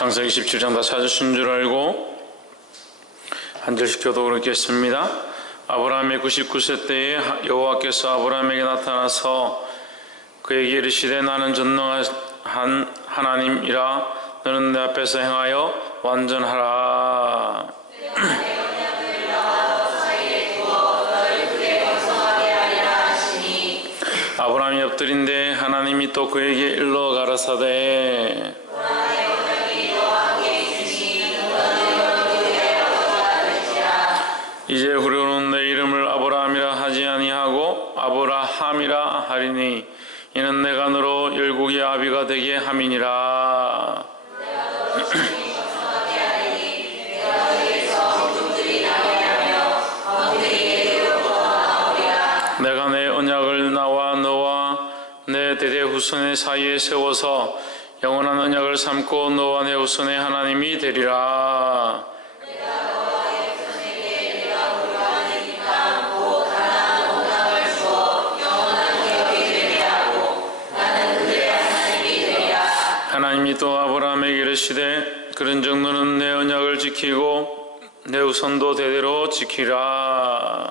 창세기 17장 다 찾으신 줄 알고 한 절씩 교독을 읽겠습니다. 아브라함의 99세 때에 여호와께서 아브라함에게 나타나서 그에게 이르시되 나는 전능한 하나님이라 너는 내 앞에서 행하여 완전하라. 아브라함이 엎드린데 하나님이 또 그에게 일러 가라사대 이제 후로는 내 이름을 아브라함이라 하지 아니하고 아브라함이라 하리니 이는 내가 너로 열국의 아비가 되게 함이니라. 내가 내 언약을 나와 너와 내 대대 후손의 사이에 세워서 영원한 언약을 삼고 너와 내 후손의 하나님이 되리라. 하나님이 또 아브라함에게 이르시되 그런즉 너는 내 언약을 지키고 내 후손도 대대로 지키라.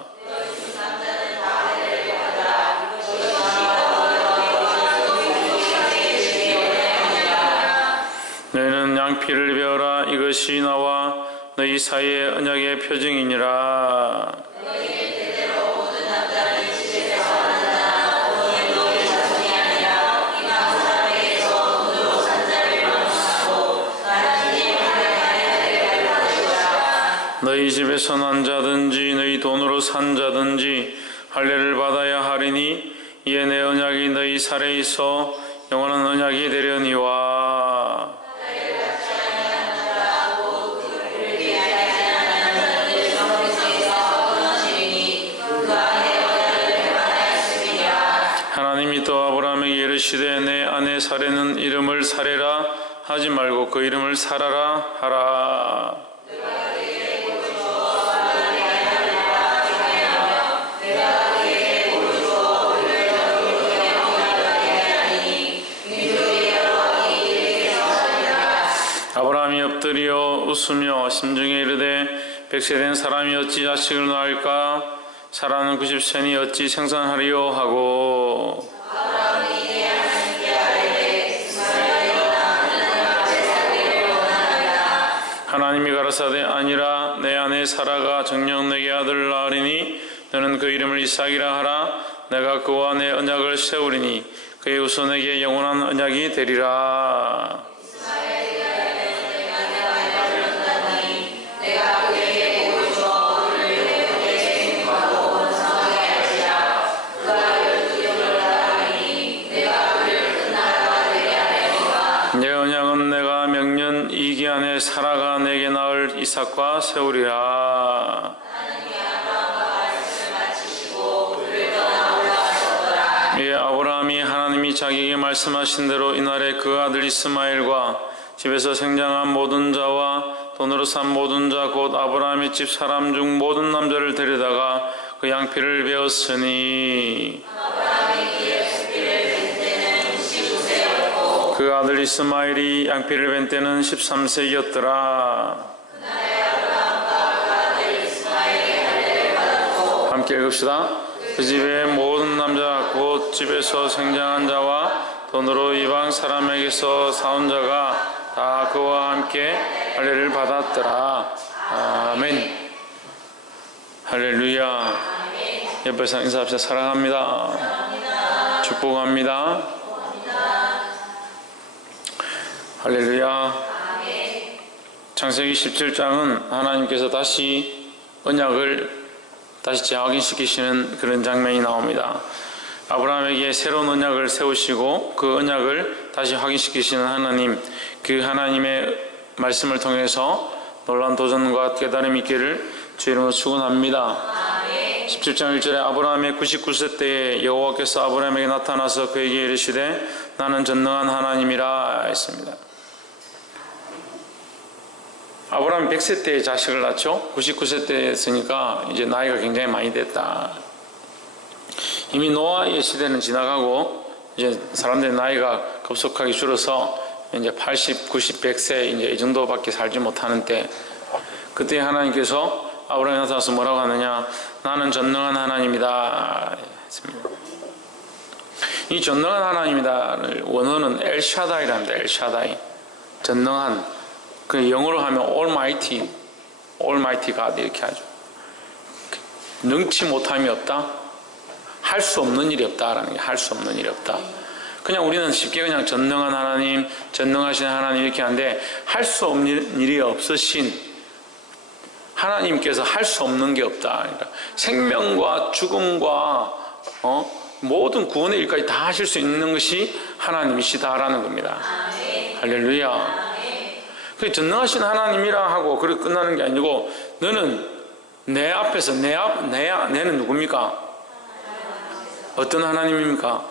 너희는 양피를 베어라. 이것이 나와 너희 사이의 언약의 표징이니라. 너희 집에서 난 자든지 너희 돈으로 산 자든지 할례를 받아야 하리니 이에 내 언약이 너희 살에 있어 영원한 언약이 되려니와. 하나님이 또 아브라함에게 이르시되 내 아내 사레는 이름을 사레라 하지 말고 그 이름을 사라라 하라. 아브라함이 엎드려 웃으며 심중에 이르되 100세 된 사람이 어찌 자식을 낳을까? 사라는 90세니 어찌 생산하리요 하고 하나님이 가라사대 아니라 내 아내 사라가 정녕 내게 아들을 낳으리니 너는 그 이름을 이삭이라 하라. 내가 그와 내 언약을 세우리니 그의 후손에게 영원한 언약이 되리라. 내 언약은 내가 명년 2기 안에 사라가 내게 낳을 이삭과 세우리라. 예, 아브라함이 하나님이 자기에게 말씀하신 대로 이날에 그 아들 이스마엘과 집에서 생장한 모든 자와 돈으로 산 모든 자 곧 아브라함의 집 사람 중 모든 남자를 데려다가 그 양피를 베었으니 그 아들 이스마엘이 양피를 벤 때는 13세였더라. 함께 읽읍시다. 그 집의 모든 남자 곧 집에서 생장한 자와 돈으로 이방 사람에게서 사온 자가 다 그와 함께 할례를 받았더라. 아멘. 할렐루야. 옆에서 인사합시다. 사랑합니다. 축복합니다. 할렐루야. 창세기 17장은 하나님께서 다시 언약을 다시 재확인시키시는 그런 장면이 나옵니다. 아브라함에게 새로운 언약을 세우시고 그 언약을 다시 확인시키시는 하나님, 그 하나님의 말씀을 통해서 놀라운 도전과 깨달음이 있기를 주 이름으로 축원합니다. 17장 1절에 아브라함의 99세 때에 여호와께서 아브라함에게 나타나서 그에게 이르시되 나는 전능한 하나님이라 했습니다. 아브라함이 100세 때에 자식을 낳죠. 99세 때 했으니까 이제 나이가 굉장히 많이 됐다. 이미 노아의 시대는 지나가고 이제 사람들의 나이가 급속하게 줄어서 이제 80, 90, 100세 이제 이 정도밖에 살지 못하는 때, 그때 하나님께서 아브라함에 나타나서 뭐라고 하느냐? 나는 전능한 하나님이다 했습니다. 이 전능한 하나님이다를 원어는 엘샤다이랍니다. 엘샤다이, 전능한. 그 영어로 하면 Almighty, Almighty God 이렇게 하죠. 능치 못함이 없다, 할 수 없는 일이 없다라는 게, 할 수 없는 일이 없다. 그냥 우리는 쉽게 그냥 전능한 하나님, 전능하신 하나님 이렇게 하는데, 할 수 없는 일이 없으신 하나님께서 할 수 없는 게 없다. 그러니까 생명과 죽음과 모든 구원의 일까지 다 하실 수 있는 것이 하나님이시다라는 겁니다. 할렐루야. 그 전능하신 하나님이라 하고 그렇게 끝나는 게 아니고, 너는 내 앞에서 내는 누굽니까? 어떤 하나님입니까?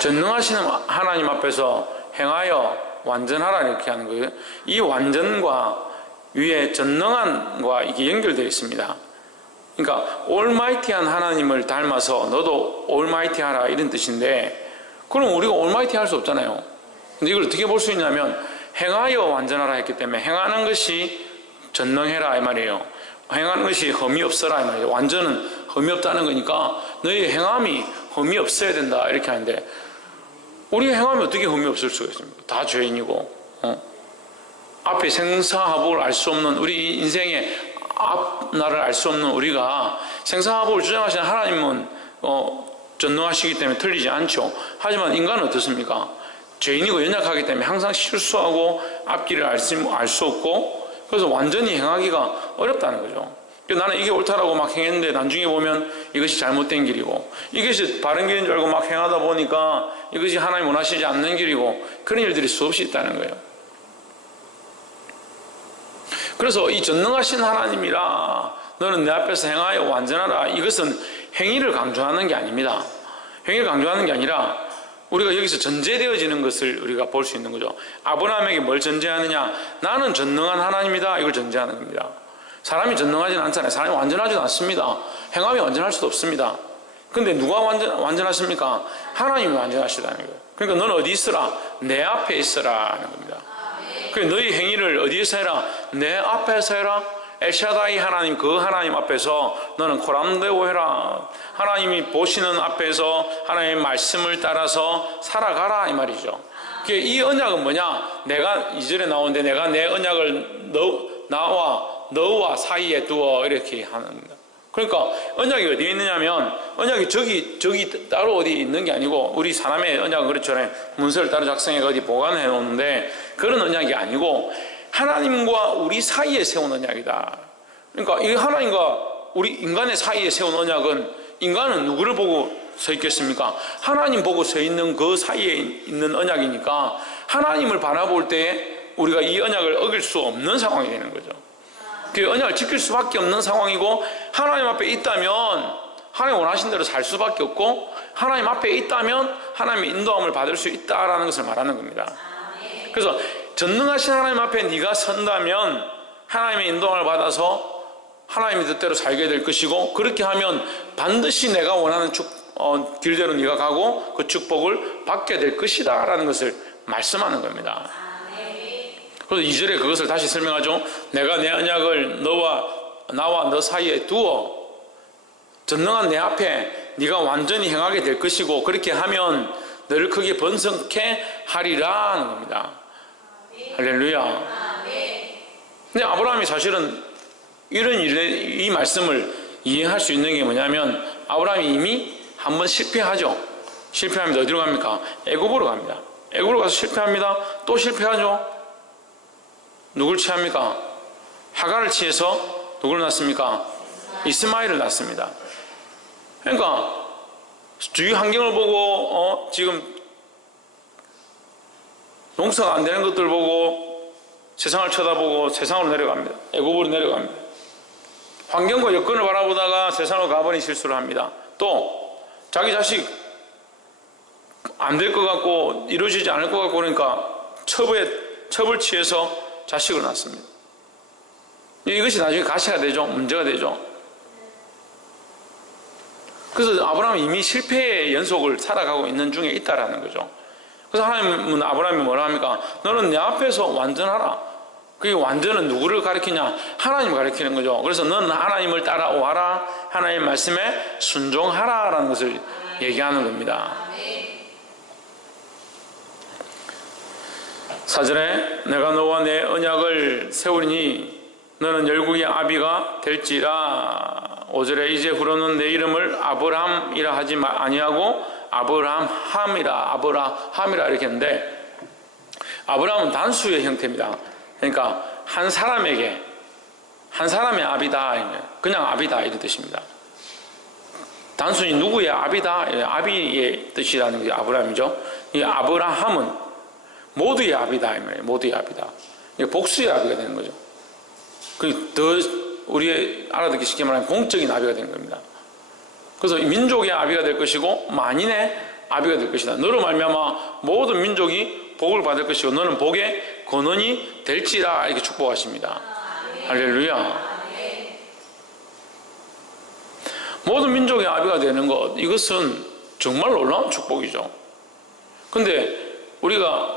전능하신 하나님 앞에서 행하여 완전하라 이렇게 하는 거예요. 이 완전과 위에 전능한과 이게 연결되어 있습니다. 그러니까 올마이티한 하나님을 닮아서 너도 올마이티하라 이런 뜻인데, 그럼 우리가 올마이티 할 수 없잖아요. 근데 이걸 어떻게 볼 수 있냐면, 행하여 완전하라 했기 때문에 행하는 것이 전능해라 이 말이에요. 행하는 것이 흠이 없어라 이 말이에요. 완전은 흠이 없다는 거니까 너희 행함이 흠이 없어야 된다 이렇게 하는데, 우리 행함이 어떻게 흠이 없을 수가 있습니까? 다 죄인이고 앞에 생사화복을 알 수 없는, 우리 인생의 앞날을 알 수 없는 우리가 생사화복을 주장하시는 하나님은 전능하시기 때문에 틀리지 않죠. 하지만 인간은 어떻습니까? 죄인이고 연약하기 때문에 항상 실수하고 앞길을 알 수 없고, 그래서 완전히 행하기가 어렵다는 거죠. 나는 이게 옳다라고 막 행했는데 나중에 보면 이것이 잘못된 길이고, 이것이 바른 길인 줄 알고 막 행하다 보니까 이것이 하나님 원하시지 않는 길이고, 그런 일들이 수없이 있다는 거예요. 그래서 이 전능하신 하나님이라 너는 내 앞에서 행하여 완전하라, 이것은 행위를 강조하는 게 아닙니다. 행위를 강조하는 게 아니라 우리가 여기서 전제되어지는 것을 우리가 볼 수 있는 거죠. 아브라함에게 뭘 전제하느냐? 나는 전능한 하나님이다, 이걸 전제하는 겁니다. 사람이 전능하지는 않잖아요. 사람이 완전하지도 않습니다. 행함이 완전할 수도 없습니다. 근데 누가 완전하십니까? 하나님이 완전하시다는 거예요. 그러니까 너는 어디 있으라? 내 앞에 있으라 하는 겁니다. 그래서 너희 행위를 어디에서 해라? 내 앞에서 해라. 엘샤다이 하나님, 그 하나님 앞에서 너는 코람되고 해라. 하나님이 보시는 앞에서 하나님의 말씀을 따라서 살아가라 이 말이죠. 이 언약은 뭐냐? 내가 2절에 나오는데, 내가 내 언약을 너와 사이에 두어 이렇게 하는 겁니다. 그러니까 언약이 어디에 있느냐면, 언약이 저기 따로 어디 있는 게 아니고, 우리 사람의 언약은 그렇잖아요. 문서를 따로 작성해 어디 보관해 놓는데, 그런 언약이 아니고 하나님과 우리 사이에 세운 언약이다. 그러니까 이 하나님과 우리 인간의 사이에 세운 언약은, 인간은 누구를 보고 서 있겠습니까? 하나님 보고 서 있는 그 사이에 있는 언약이니까, 하나님을 바라볼 때 우리가 이 언약을 어길 수 없는 상황이 되는 거죠. 그 언약을 지킬 수밖에 없는 상황이고, 하나님 앞에 있다면 하나님 원하신 대로 살 수밖에 없고, 하나님 앞에 있다면 하나님의 인도함을 받을 수 있다라는 것을 말하는 겁니다. 그래서 전능하신 하나님 앞에 네가 선다면 하나님의 인도함을 받아서 하나님의 뜻대로 살게 될 것이고, 그렇게 하면 반드시 내가 원하는 길대로 네가 가고 그 축복을 받게 될 것이다 라는 것을 말씀하는 겁니다. 그래서 2절에 그것을 다시 설명하죠. 내가 내 언약을 나와 너 사이에 두어 전능한 내 앞에 네가 완전히 행하게 될 것이고, 그렇게 하면 너를 크게 번성케 하리라 하는 겁니다. 할렐루야. 근데 아브라함이 사실은 이 말씀을 이해할 수 있는 게 뭐냐면, 아브라함이 이미 한번 실패하죠. 실패하면 어디로 갑니까? 애굽으로 갑니다. 애굽으로 가서 실패합니다. 또 실패하죠. 누굴 취합니까? 하갈을 취해서 누구를 낳습니까? 이스마엘을 낳습니다. 그러니까 주위 환경을 보고 지금 농사가 안 되는 것들 보고 세상을 쳐다보고 세상으로 내려갑니다. 애굽으로 내려갑니다. 환경과 여건을 바라보다가 세상으로 가버린 실수를 합니다. 또 자기 자식 안 될 것 같고 이루어지지 않을 것 같고 그러니까 첩을 취해서 자식을 낳습니다. 이것이 나중에 가시가 되죠. 문제가 되죠. 그래서 아브라함은 이미 실패의 연속을 살아가고 있는 중에 있다라는 거죠. 그래서 하나님은 아브라함이 뭐라 합니까? 너는 내 앞에서 완전하라. 그게 완전은 누구를 가리키냐? 하나님을 가리키는 거죠. 그래서 너는 하나님을 따라오라. 하나님 말씀에 순종하라라는 것을 얘기하는 겁니다. 4절에 내가 너와 내 언약을 세우리니 너는 열국의 아비가 될지라. 5절에 이제후로는 내 이름을 아브라함이라 하지 아니하고 아브라함이라 이렇게 했는데, 아브라함은 단수의 형태입니다. 그러니까 한 사람의 아비다, 그냥 아비다 이런 뜻입니다. 단순히 누구의 아비다, 아비의 뜻이라는 게 아브라함이죠. 이 아브라함은 모두의 아비다, 모두의 아비다. 복수의 아비가 되는 거죠. 더 우리 알아듣기 쉽게 말하면 공적인 아비가 되는 겁니다. 그래서 민족의 아비가 될 것이고 만인의 아비가 될 것이다. 너로 말미암아 모든 민족이 복을 받을 것이고 너는 복의 근원이 될지라 이렇게 축복하십니다. 할렐루야. 모든 민족의 아비가 되는 것, 이것은 정말 놀라운 축복이죠. 근데 우리가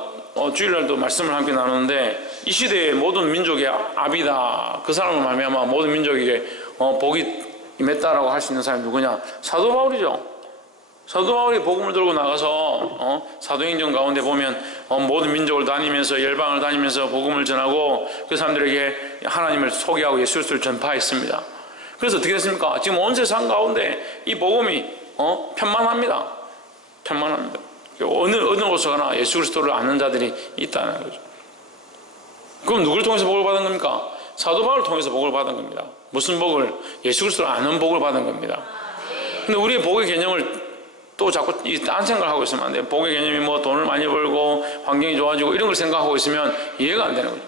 주일날도 말씀을 함께 나누는데, 이 시대의 모든 민족의 아비다, 그 사람을 말미암아 모든 민족에게 복이 임했다라고 할 수 있는 사람이 누구냐? 사도 바울이죠. 사도 바울이 복음을 들고 나가서 사도행전 가운데 보면 모든 민족을 다니면서 열방을 다니면서 복음을 전하고 그 사람들에게 하나님을 소개하고 예수 그리스도를 전파했습니다. 그래서 어떻게 됐습니까? 지금 온 세상 가운데 이 복음이 편만합니다. 편만합니다. 어느 곳에 가나 예수 그리스도를 아는 자들이 있다는 거죠. 그럼 누구를 통해서 복을 받은 겁니까? 사도 바울을 통해서 복을 받은 겁니다. 무슨 복을? 예수 그리스도를 아는 복을 받은 겁니다. 근데 우리의 복의 개념을 또 자꾸 딴 생각을 하고 있으면 안 돼요. 복의 개념이 뭐 돈을 많이 벌고 환경이 좋아지고 이런 걸 생각하고 있으면 이해가 안 되는 거죠.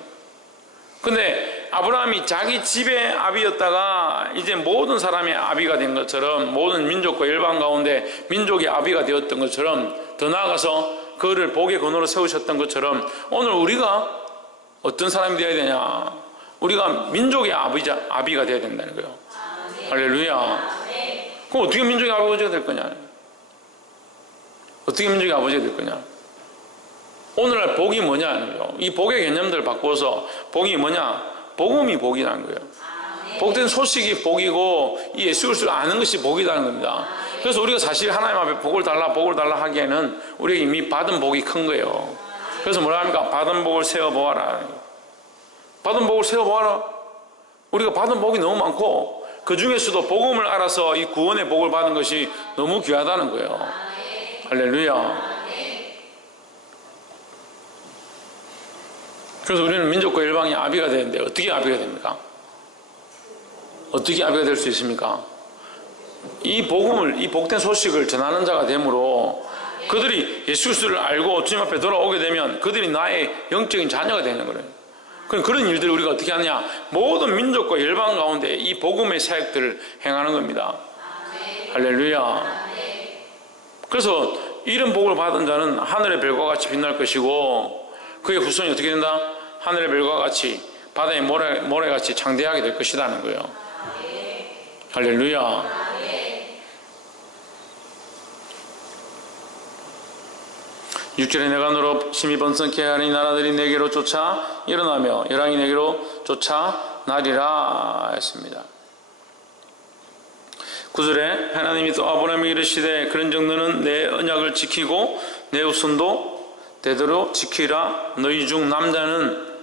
근데 아브라함이 자기 집의 아비였다가 이제 모든 사람의 아비가 된 것처럼, 모든 민족과 열방 가운데 민족의 아비가 되었던 것처럼, 더 나아가서 그를 복의 근원으로 세우셨던 것처럼 오늘 우리가 어떤 사람이 되어야 되냐? 우리가 민족의 아비가 되어야 된다는 거예요. 할렐루야. 그럼 어떻게 민족의 아버지가 될 거냐? 어떻게 민족의 아버지가 될 거냐? 오늘날 복이 뭐냐? 이 복의 개념들을 바꿔서 복이 뭐냐? 복음이 복이라는 거예요. 복된 소식이 복이고 이 예수 그리스도를 아는 것이 복이라는 겁니다. 그래서 우리가 사실 하나님 앞에 복을 달라 하기에는 우리가 이미 받은 복이 큰 거예요. 그래서 뭐라 합니까? 받은 복을 세어보아라. 받은 복을 세어보아라. 우리가 받은 복이 너무 많고 그 중에서도 복음을 알아서 이 구원의 복을 받은 것이 너무 귀하다는 거예요. 할렐루야. 그래서 우리는 민족과 열방이 아비가 되는데 어떻게 아비가 됩니까? 어떻게 아비가 될 수 있습니까? 이 복음을, 이 복된 소식을 전하는 자가 되므로 그들이 예수 그리스도를 알고 주님 앞에 돌아오게 되면 그들이 나의 영적인 자녀가 되는 거예요. 그런 일들을 우리가 어떻게 하느냐? 모든 민족과 열방 가운데 이 복음의 사역들을 행하는 겁니다. 할렐루야. 그래서 이런 복을 받은 자는 하늘의 별과 같이 빛날 것이고 그의 후손이 어떻게 된다? 하늘의 별과 같이 바다의 모래같이 창대하게 될 것이라는 거예요. 할렐루야. 6절에 내가 너로 심히 번성케 하니 나라들이 내게로 쫓아 일어나며 열왕이 내게로 쫓아 나리라 했습니다. 9절에 하나님이 또 아브라함에게 이르시되 그런즉 너는 내 언약을 지키고 내 후손도 대대로 지키라. 너희 중 남자는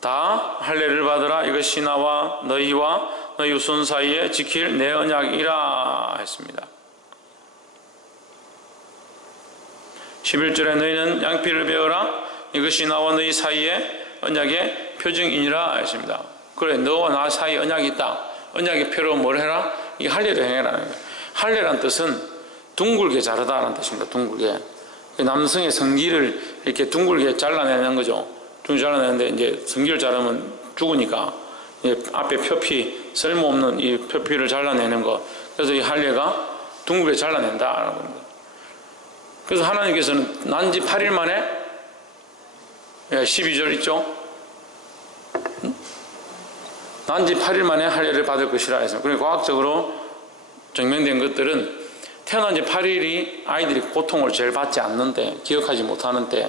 다 할례를 받으라. 이것이 나와 너희와 너희 후손 사이에 지킬 내 언약이라 했습니다. 11절에 너희는 양피를 베어라. 이것이 나와 너희 사이에 언약의 표징이니라 했습니다. 그래, 너와 나 사이에 언약이 있다. 언약의 표로 뭘 해라? 이게 할례를 행해라는 거예요. 할례란 뜻은 둥글게 자르다라는 뜻입니다. 둥글게. 남성의 성기를 이렇게 둥글게 잘라내는 거죠. 둥글게 잘라내는데 이제 성기를 자르면 죽으니까 앞에 표피, 쓸모없는 이 표피를 잘라내는 것. 그래서 이 할례가 둥글게 잘라낸다라는 겁니다. 그래서 하나님께서는 난지 8일 만에 12절 있죠? 난지 8일 만에 할례를 받을 것이라 해서, 그러니까 과학적으로 증명된 것들은 태어난 지 8일이 아이들이 고통을 제일 받지 않는데, 기억하지 못하는 때,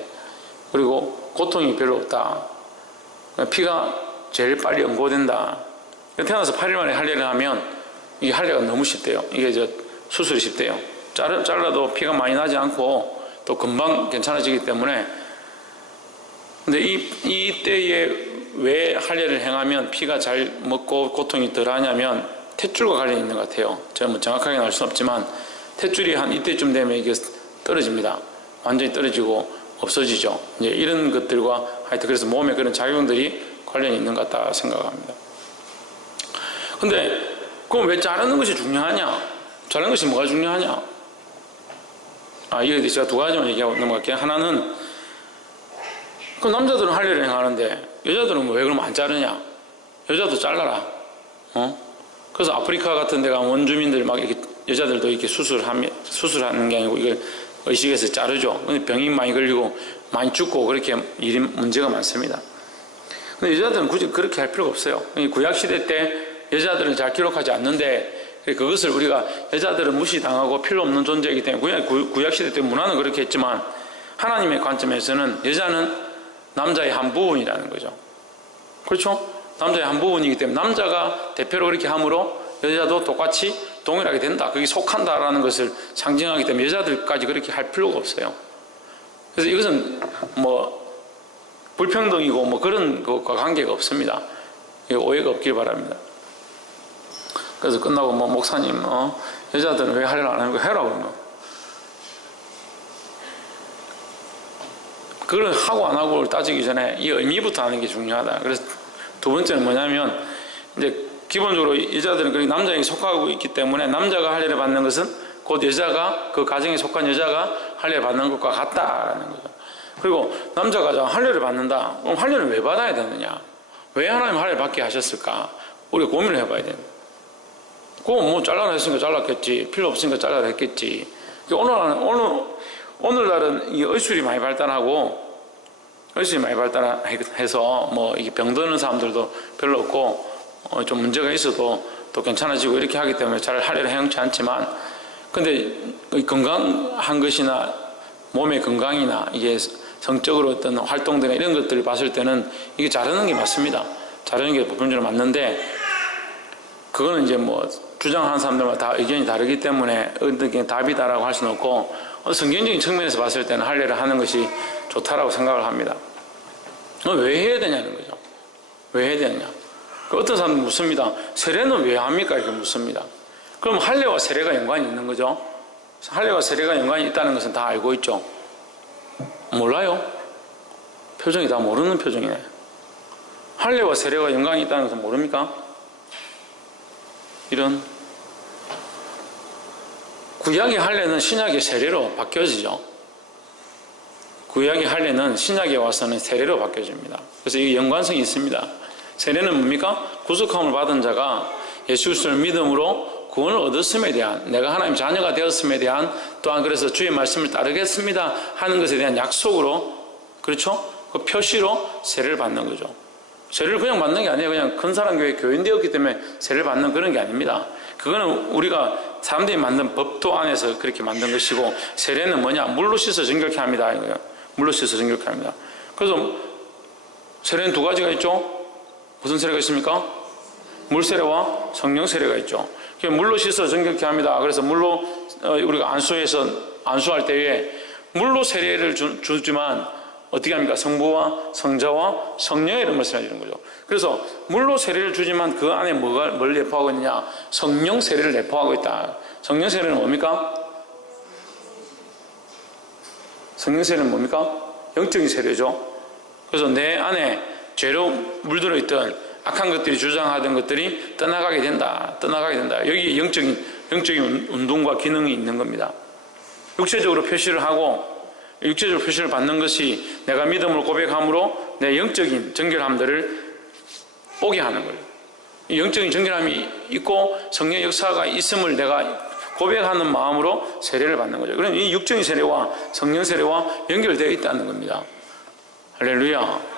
그리고 고통이 별로 없다. 피가 제일 빨리 응고된다. 태어나서 8일 만에 할례를 하면 이게 할례가 너무 쉽대요. 이게 수술이 쉽대요. 잘라도 피가 많이 나지 않고 또 금방 괜찮아지기 때문에. 근데 이 때에 왜 할례를 행하면 피가 잘 먹고 고통이 덜 하냐면 탯줄과 관련이 있는 것 같아요. 제가 뭐 정확하게는 알 수는 없지만 탯줄이 한 이때쯤 되면 이게 떨어집니다. 완전히 떨어지고 없어지죠. 이제 이런 것들과 하여튼 그래서 몸에 그런 작용들이 관련이 있는 것 같다 생각합니다. 근데 그럼 왜 자르는 것이 중요하냐? 자르는 것이 뭐가 중요하냐? 이게 제가 두 가지만 얘기하고 넘어갈게요. 하나는 그럼 남자들은 할례를 행하는데 여자들은 왜 그러면 안 자르냐? 여자도 잘라라. 그래서 아프리카 같은 데가 원주민들 막 이렇게 여자들도 이렇게 수술하는 게 아니고 이걸 의식해서 자르죠. 근데 병이 많이 걸리고 많이 죽고 그렇게 문제가 많습니다. 근데 여자들은 굳이 그렇게 할 필요가 없어요. 구약시대 때 여자들은 잘 기록하지 않는데 그것을 우리가 여자들은 무시당하고 필요 없는 존재이기 때문에 구약시대 때 문화는 그렇게 했지만 하나님의 관점에서는 여자는 남자의 한 부분이라는 거죠. 그렇죠? 남자의 한 부분이기 때문에 남자가 대표로 그렇게 함으로 여자도 똑같이 동일하게 된다. 그게 속한다라는 것을 상징하기 때문에 여자들까지 그렇게 할 필요가 없어요. 그래서 이것은 뭐 불평등이고 뭐 그런 것과 관계가 없습니다. 오해가 없길 바랍니다. 그래서 끝나고 뭐 목사님 여자들은 왜 할례를 안 하는 거 해라 그러면 그걸 하고 안 하고를 따지기 전에 이 의미부터 하는 게 중요하다. 그래서 두 번째는 뭐냐면 이제 기본적으로 여자들은 그렇게 남자에게 속하고 있기 때문에 남자가 할례를 받는 것은 곧 여자가 그 가정에 속한 여자가 할례를 받는 것과 같다라는 거죠. 그리고 남자가 할례를 받는다. 그럼 할례를 왜 받아야 되느냐? 왜 하나님 할례를 받게 하셨을까? 우리가 고민을 해봐야 됩니다. 그거 뭐 잘라라 했으니까 잘랐겠지. 필요 없으니까 잘라라 했겠지. 오늘날은 이 의술이 많이 발달하고 의술이 많이 발달해서 뭐 이게 병드는 사람들도 별로 없고 좀 문제가 있어도 또 괜찮아지고 이렇게 하기 때문에 잘 할례를 행치 않지만 근데 건강한 것이나 몸의 건강이나 이게 성적으로 어떤 활동들이나 이런 것들을 봤을 때는 이게 자르는 게 맞습니다. 자르는 게 보편적으로 맞는데 그거는 이제 뭐 주장하는 사람들마다 다 의견이 다르기 때문에 어떤 게 답이다라고 할 수는 없고 성경적인 측면에서 봤을 때는 할례를 하는 것이 좋다라고 생각을 합니다. 왜 해야 되냐는 거죠. 왜 해야 되느냐. 어떤 사람은 묻습니다. 세례는 왜 합니까? 이렇게 묻습니다. 그럼 할례와 세례가 연관이 있는 거죠. 할례와 세례가 연관이 있다는 것은 다 알고 있죠. 몰라요? 표정이 다 모르는 표정이네. 할례와 세례가 연관이 있다는 것은 모릅니까? 이런 구약의 할례는 신약의 세례로 바뀌어지죠. 구약의 할례는 신약에 와서는 세례로 바뀌어집니다. 그래서 이게 연관성이 있습니다. 세례는 뭡니까? 구속함을 받은 자가 예수 그리스도를 믿음으로 구원을 얻었음에 대한, 내가 하나님 자녀가 되었음에 대한, 또한 그래서 주의 말씀을 따르겠습니다 하는 것에 대한 약속으로, 그렇죠? 그 표시로 세례를 받는 거죠. 세례를 그냥 받는 게 아니에요. 그냥 근사랑교회 교인 되었기 때문에 세례를 받는 그런 게 아닙니다. 그거는 우리가 사람들이 만든 법도 안에서 그렇게 만든 것이고, 세례는 뭐냐? 물로 씻어 정결케 합니다. 물로 씻어 정결케 합니다. 그래서 세례는 두 가지가 있죠. 무슨 세례가 있습니까? 물 세례와 성령 세례가 있죠. 물로 씻어 정결케 합니다. 그래서 물로 우리가 안수할 때에 물로 세례를 주지만 어떻게 합니까? 성부와 성자와 성령의 이름을 세례주는 거죠. 그래서 물로 세례를 주지만 그 안에 뭘 내포하고 있느냐? 성령 세례를 내포하고 있다. 성령 세례는 뭡니까? 성령 세례는 뭡니까? 영적인 세례죠. 그래서 내 안에 죄로 물들어 있던 악한 것들이 주장하던 것들이 떠나가게 된다. 떠나가게 된다. 여기 영적인 운동과 기능이 있는 겁니다. 육체적으로 표시를 하고 육체적으로 표시를 받는 것이 내가 믿음으로 고백함으로 내 영적인 정결함들을 오게 하는 거예요. 이 영적인 정결함이 있고 성령의 역사가 있음을 내가 고백하는 마음으로 세례를 받는 거죠. 그럼 이 육적인 세례와 성령 세례와 연결되어 있다는 겁니다. 할렐루야.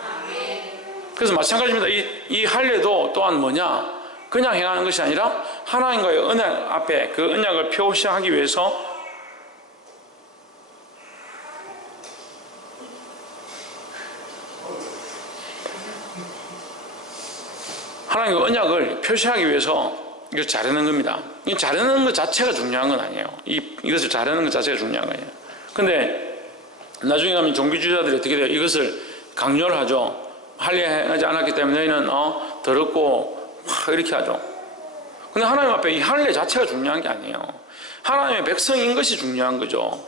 그래서 마찬가지입니다. 이 할례도 또한 뭐냐? 그냥 행하는 것이 아니라 하나님과의 언약 앞에 그 언약을 표시하기 위해서 하나님의 언약을 표시하기 위해서 이걸 자르는 겁니다. 이 자르는 것 자체가 중요한 건 아니에요. 이것을 자르는 것 자체가 중요한 거예요. 근데 나중에 가면 종교주의자들이 어떻게 돼요? 이것을 강요를 하죠. 할례하지 않았기 때문에 너희는 더럽고 막 이렇게 하죠. 근데 하나님 앞에 이 할례 자체가 중요한 게 아니에요. 하나님의 백성인 것이 중요한 거죠.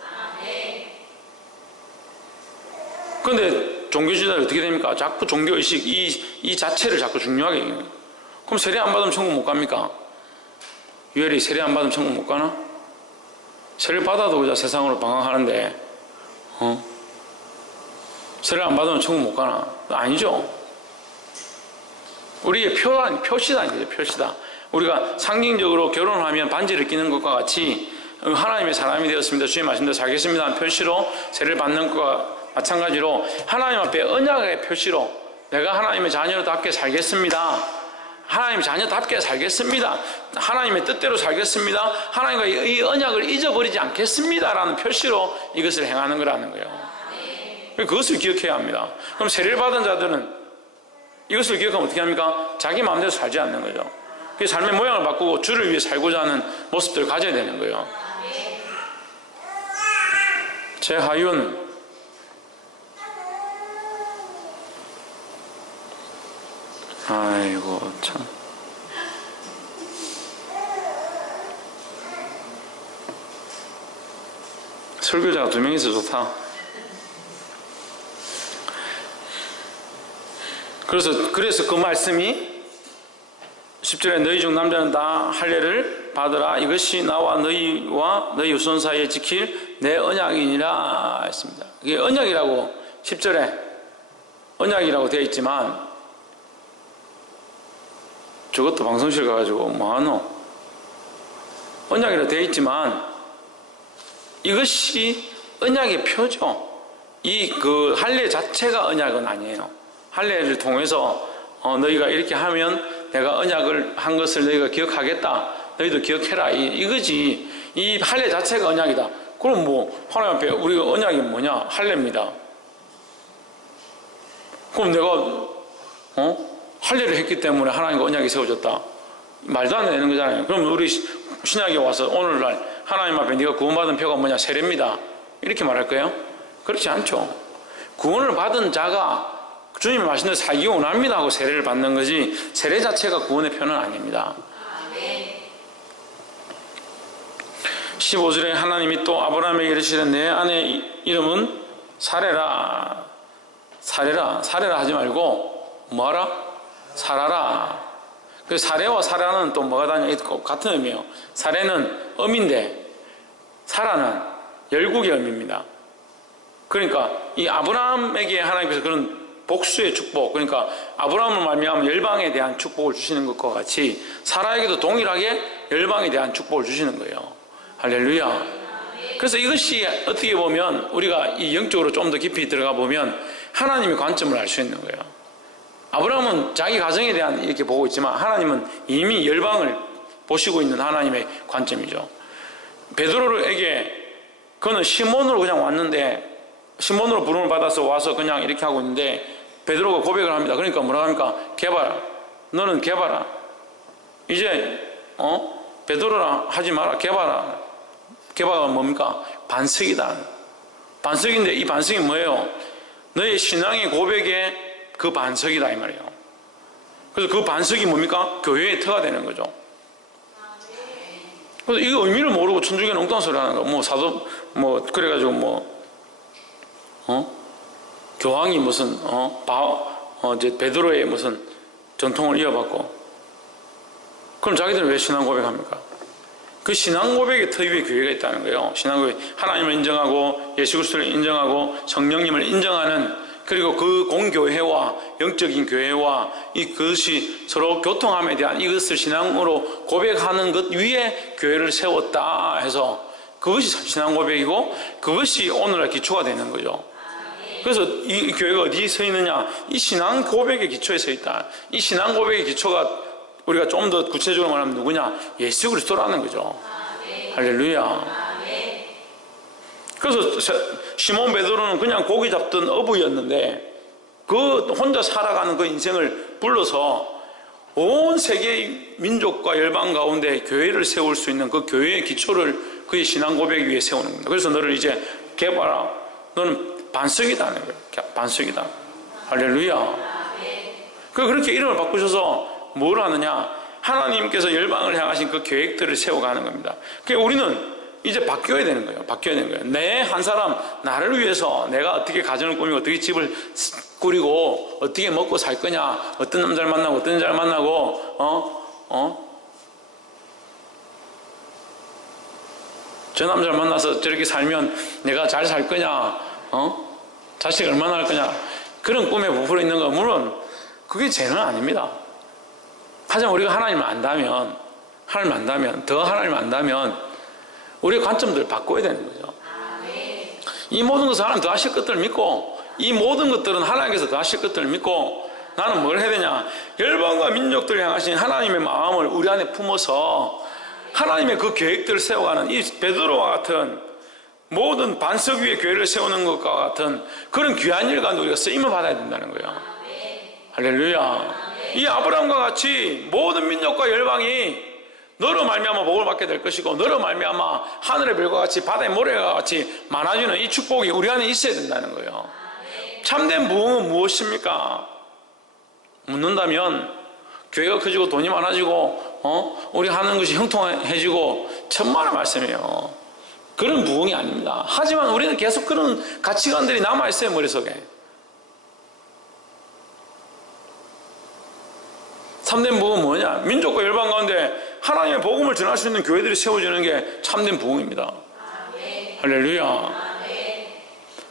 그런데 종교주의자들이 어떻게 됩니까? 자꾸 종교의식 이 자체를 자꾸 중요하게 해요. 그럼 세례 안 받으면 천국 못 갑니까? 유엘이 세례 안 받으면 천국 못 가나? 세례를 받아도 그저 세상으로 방황하는데 세례를 안 받으면 천국 못 가나? 아니죠. 우리의 표시다. 표시다. 우리가 상징적으로 결혼하면 반지를 끼는 것과 같이 하나님의 사람이 되었습니다. 주의 말씀대로 살겠습니다 하는 표시로 세례를 받는 것과 마찬가지로 하나님 앞에 언약의 표시로 내가 하나님의 자녀답게 살겠습니다. 하나님의 자녀답게 살겠습니다. 하나님의 뜻대로 살겠습니다. 하나님과 이 언약을 잊어버리지 않겠습니다 라는 표시로 이것을 행하는 거라는 거예요. 그것을 기억해야 합니다. 그럼 세례를 받은 자들은 이것을 기억하면 어떻게 합니까? 자기 마음대로 살지 않는 거죠. 그 삶의 모양을 바꾸고 주를 위해 살고자 하는 모습들을 가져야 되는 거예요. 최하윤 아이고 참 설교자가 2명 있어 좋다. 그래서 그 말씀이 10절에 너희 중 남자는 다 할례를 받으라 이것이 나와 너희와 너희 후손 사이에 지킬 내 언약이니라 했습니다. 이게 언약이라고 10절에 언약이라고 되어 있지만 저것도 방송실 가가지고 뭐하노? 언약이라고 되어 있지만 이것이 언약의 표죠. 그 할례 자체가 언약은 아니에요. 할례를 통해서 너희가 이렇게 하면 내가 언약을 한 것을 너희가 기억하겠다. 너희도 기억해라. 이거지. 이 할례 자체가 언약이다. 그럼 뭐 하나님 앞에 우리가 언약이 뭐냐? 할례입니다. 그럼 내가 할례를 했기 때문에 하나님과 언약이 세워졌다. 말도 안 되는 거잖아요. 그럼 우리 신약에 와서 오늘날 하나님 앞에 네가 구원받은 표가 뭐냐? 세례입니다. 이렇게 말할 거예요? 그렇지 않죠. 구원을 받은 자가 주님의 말씀대로 살기 원합니다 하고 세례를 받는 거지 세례 자체가 구원의 표는 아닙니다. 15절에 하나님이 또 아브라함에게 이르시되 내 아내 이름은 사레라. 사레라 하지 말고 뭐하라? 사라라. 그 사레와 사라는 또 뭐가 다냐? 같은 의미예요. 사레는 음인데 사라는 열국의 의미입니다. 그러니까 이 아브라함에게 하나님께서 그런 복수의 축복, 그러니까 아브라함을 말미암아 열방에 대한 축복을 주시는 것과 같이 사라에게도 동일하게 열방에 대한 축복을 주시는 거예요. 할렐루야. 그래서 이것이 어떻게 보면 우리가 이 영적으로 좀 더 깊이 들어가 보면 하나님의 관점을 알 수 있는 거예요. 아브라함은 자기 가정에 대한 이렇게 보고 있지만 하나님은 이미 열방을 보시고 있는 하나님의 관점이죠. 베드로에게 그는 시몬으로 그냥 왔는데 시몬으로 부름을 받아서 와서 그냥 이렇게 하고 있는데 베드로가 고백을 합니다. 그러니까 뭐라 합니까? 개봐라. 너는 개봐라. 이제 베드로라 하지 마라. 개봐라. 개봐가 뭡니까? 반석이다. 반석인데 이 반석이 뭐예요? 너의 신앙의 고백의 그 반석이다 이 말이에요. 그래서 그 반석이 뭡니까? 교회의 터가 되는 거죠. 그래서 이 의미를 모르고 천주교는 엉뚱한 소리 하는 거. 뭐 사도 그래가지고 교황이 무슨 이제 베드로의 무슨 전통을 이어받고 그럼 자기들은 왜 신앙 고백합니까? 그 신앙 고백의 터 위에 교회가 있다는 거예요. 신앙 고백, 하나님을 인정하고 예수 그리스도를 인정하고 성령님을 인정하는 그리고 그 공교회와 영적인 교회와 그것이 서로 교통함에 대한 이것을 신앙으로 고백하는 것 위에 교회를 세웠다 해서 그것이 신앙 고백이고 그것이 오늘날 기초가 되는 거죠. 그래서 이 교회가 어디에 서 있느냐? 이 신앙 고백의 기초에 서 있다. 이 신앙 고백의 기초가 우리가 좀 더 구체적으로 말하면 누구냐? 예수 그리스도라는 거죠. 할렐루야. 그래서 시몬 베드로는 그냥 고기 잡던 어부였는데 그 혼자 살아가는 그 인생을 불러서 온 세계의 민족과 열방 가운데 교회를 세울 수 있는 그 교회의 기초를 그의 신앙 고백 위에 세우는 겁니다. 그래서 너를 이제 개발하, 너는 반석이다 하는 거예요. 반석이다. 할렐루야. 그렇게 이름을 바꾸셔서 뭘 하느냐? 하나님께서 열방을 향하신 그 계획들을 세워가는 겁니다. 그러니까 우리는 이제 바뀌어야 되는 거예요. 바뀌어야 되는 거예요. 내 한 사람, 나를 위해서 내가 어떻게 가정을 꾸미고 어떻게 집을 꾸리고 어떻게 먹고 살 거냐, 어떤 남자를 만나고 어떤 여자를 만나고 저 남자를 만나서 저렇게 살면 내가 잘 살 거냐, 자식 얼마나 할 거냐, 그런 꿈에 부풀어 있는 거 물론 그게 죄는 아닙니다. 하지만 우리가 하나님을 안다면, 더 하나님을 안다면 우리의 관점들을 바꿔야 되는 거죠. 이 모든 것을 하나님 더 하실 것들을 믿고, 이 모든 것들은 하나님께서 더 하실 것들을 믿고, 나는 뭘 해야 되냐? 열방과 민족들을 향하신 하나님의 마음을 우리 안에 품어서 하나님의 그 계획들을 세워가는 이 베드로와 같은 모든 반석 위에 교회를 세우는 것과 같은 그런 귀한 일 가운데 우리가 쓰임을 받아야 된다는 거예요. 할렐루야. 이 아브라함과 같이 모든 민족과 열방이 너로 말미암아 복을 받게 될 것이고, 너로 말미암아 하늘의 별과 같이 바다의 모래와 같이 많아지는 이 축복이 우리 안에 있어야 된다는 거예요. 참된 부흥은 무엇입니까? 묻는다면 교회가 커지고 돈이 많아지고 우리 하는 것이 형통해지고 천만의 말씀이에요. 그런 부흥이 아닙니다. 하지만 우리는 계속 그런 가치관들이 남아있어요, 머릿속에. 참된 부흥은 뭐냐? 민족과 열방 가운데 하나님의 복음을 전할 수 있는 교회들이 세워지는 게 참된 부흥입니다. 할렐루야.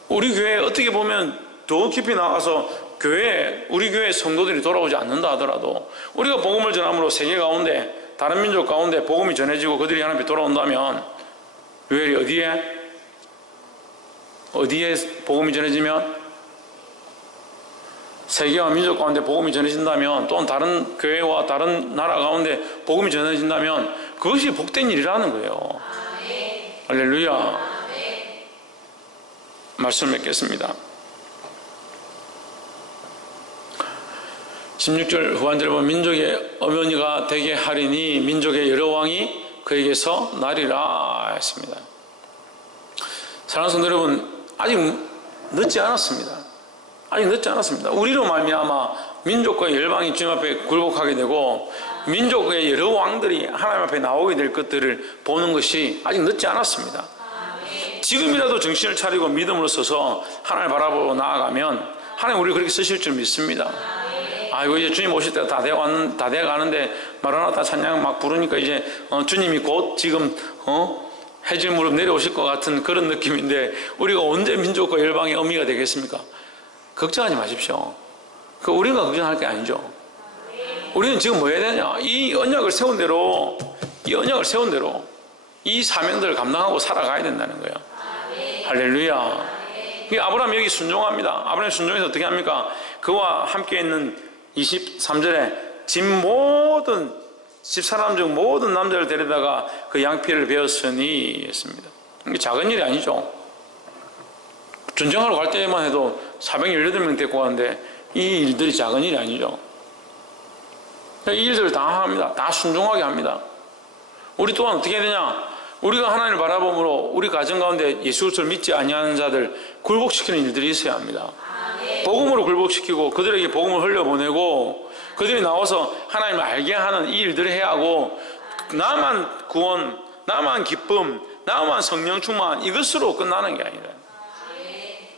우리 교회에 어떻게 보면 더 깊이 나가서 우리 교회 성도들이 돌아오지 않는다 하더라도 우리가 복음을 전함으로 세계 가운데 다른 민족 가운데 복음이 전해지고 그들이 하나님께 돌아온다면, 교회이 어디에 복음이 전해지면, 세계와 민족 가운데 복음이 전해진다면, 또는 다른 교회와 다른 나라 가운데 복음이 전해진다면 그것이 복된 일이라는 거예요. 할렐루야. 말씀을 맺겠습니다. 16절 후반절에 보면 민족의 어머니가 되게 하리니 민족의 여러 왕이 그에게서 나리라 했습니다. 사랑하는 성도 여러분, 아직 늦지 않았습니다. 아직 늦지 않았습니다. 우리로 말미암아 민족과 열방이 주님 앞에 굴복하게 되고 민족의 여러 왕들이 하나님 앞에 나오게 될 것들을 보는 것이 아직 늦지 않았습니다. 지금이라도 정신을 차리고 믿음으로 서서 하나님을 바라보고 나아가면 하나님 우리를 그렇게 쓰실 줄 믿습니다. 아이고 이제 주님 오실 때가 다 돼가는데 마라나타 찬양 막 부르니까 이제 주님이 곧 지금 해질 무렵 내려오실 것 같은 그런 느낌인데 우리가 언제 민족과 열방의 어미가 되겠습니까? 걱정하지 마십시오. 우리가 걱정할 게 아니죠. 우리는 지금 뭐 해야 되냐? 이 언약을 세운 대로 이 사명들을 감당하고 살아가야 된다는 거예요. 할렐루야. 아브라함이 여기 순종합니다. 아브라함이 순종해서 어떻게 합니까? 그와 함께 있는 23절에 집 사람 중 모든 남자를 데려다가 그 양피를 베었으니 했습니다. 이게 작은 일이 아니죠. 전쟁하러 갈 때만 해도 418명 데리고 가는데 이 일들이 작은 일이 아니죠. 이 일들을 다 합니다. 다 순종하게 합니다. 우리 또한 어떻게 해야 되냐? 우리가 하나님을 바라봄으로 우리 가정 가운데 예수 그리스도를 믿지 아니하는 자들 굴복시키는 일들이 있어야 합니다. 복음으로 굴복시키고 그들에게 복음을 흘려보내고 그들이 나와서 하나님을 알게 하는 이 일들을 해야 하고, 나만 구원, 나만 기쁨, 나만 성령 충만 이것으로 끝나는 게 아니라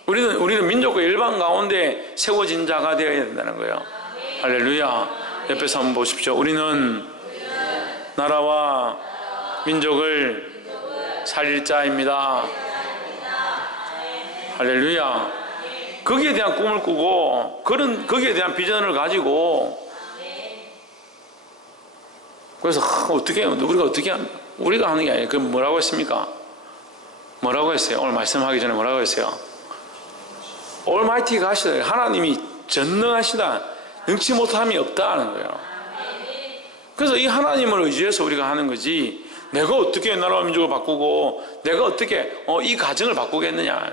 우리는 민족과 열방 가운데 세워진 자가 되어야 된다는 거예요. 할렐루야. 옆에서 한번 보십시오. 우리는 나라와 민족을 살릴 자입니다. 할렐루야. 거기에 대한 꿈을 꾸고 거기에 대한 비전을 가지고, 그래서 어떻게 해요? 우리가 하는 게 아니에요. 그럼 뭐라고 했습니까? 뭐라고 했어요? 오늘 말씀하기 전에 뭐라고 했어요? 올마이티가 하시다. 하나님이 전능하시다. 능치 못함이 없다는 거예요. 그래서 이 하나님을 의지해서 우리가 하는 거지, 내가 어떻게 나라와 민족을 바꾸고 내가 어떻게 이 가정을 바꾸겠느냐.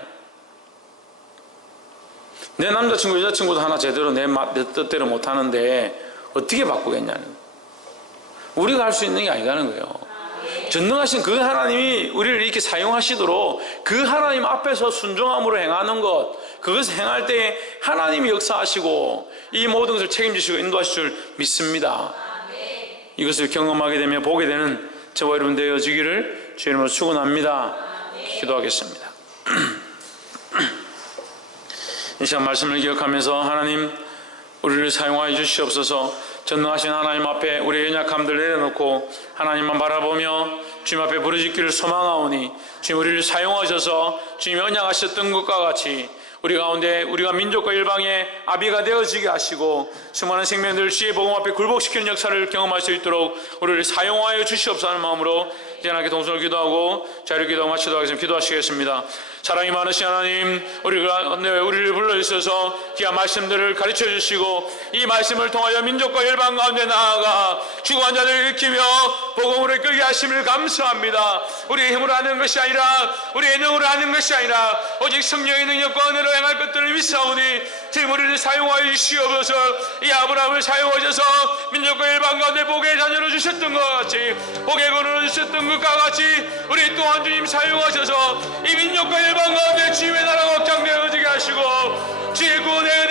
내 남자친구 여자친구도 하나 제대로 내 뜻대로 못하는데 어떻게 바꾸겠냐는 거예요. 우리가 할 수 있는 게 아니라는 거예요. 전능하신 그 하나님이 우리를 이렇게 사용하시도록 그 하나님 앞에서 순종함으로 행하는 것, 그것을 행할 때 하나님이 역사하시고 이 모든 것을 책임지시고 인도하실 줄 믿습니다. 이것을 경험하게 되며 보게 되는 저와 여러분 되어지기를 주의 이름으로 축원합니다. 기도하겠습니다. 이 시간 말씀을 기억하면서 하나님 우리를 사용하여 주시옵소서. 전능하신 하나님 앞에 우리의 연약함들 내려놓고 하나님만 바라보며 주님 앞에 부르짖기를 소망하오니 주님 우리를 사용하셔서 주님이 언약하셨던 것과 같이 우리 가운데 우리가 민족과 일방의 아비가 되어지게 하시고 수많은 생명들 주의 복음 앞에 굴복시키는 역사를 경험할 수 있도록 우리를 사용하여 주시옵소서 하는 마음으로 이제 하나님께 동선을 기도하고 자유 기도 마치도록 하겠습니다. 기도하시겠습니다. 사랑이 많으신 하나님, 우리를 불러주셔서 귀한 말씀들을 가르쳐 주시고 이 말씀을 통하여 민족과 열방 가운데 나아가 죽어간 자들을 일으키며 복음으로 이끌게 하심을 감사합니다. 우리의 힘으로 하는 것이 아니라 우리의 능으로 하는 것이 아니라 오직 성령의 능력과 은혜로 행할 것들을 믿사오니 지금 우리를 사용하여 주시옵소서. 이 아브라함을 사용하셔서 민족과 열방 가운데 복의 자녀로 주셨던 것 같이 복의 권으로 주셨던 것과 같이 우리 또한 주님 사용하셔서 이 민족과 열방 가운데 주님의 나라가 확장되어지게 하시고 주의 구원의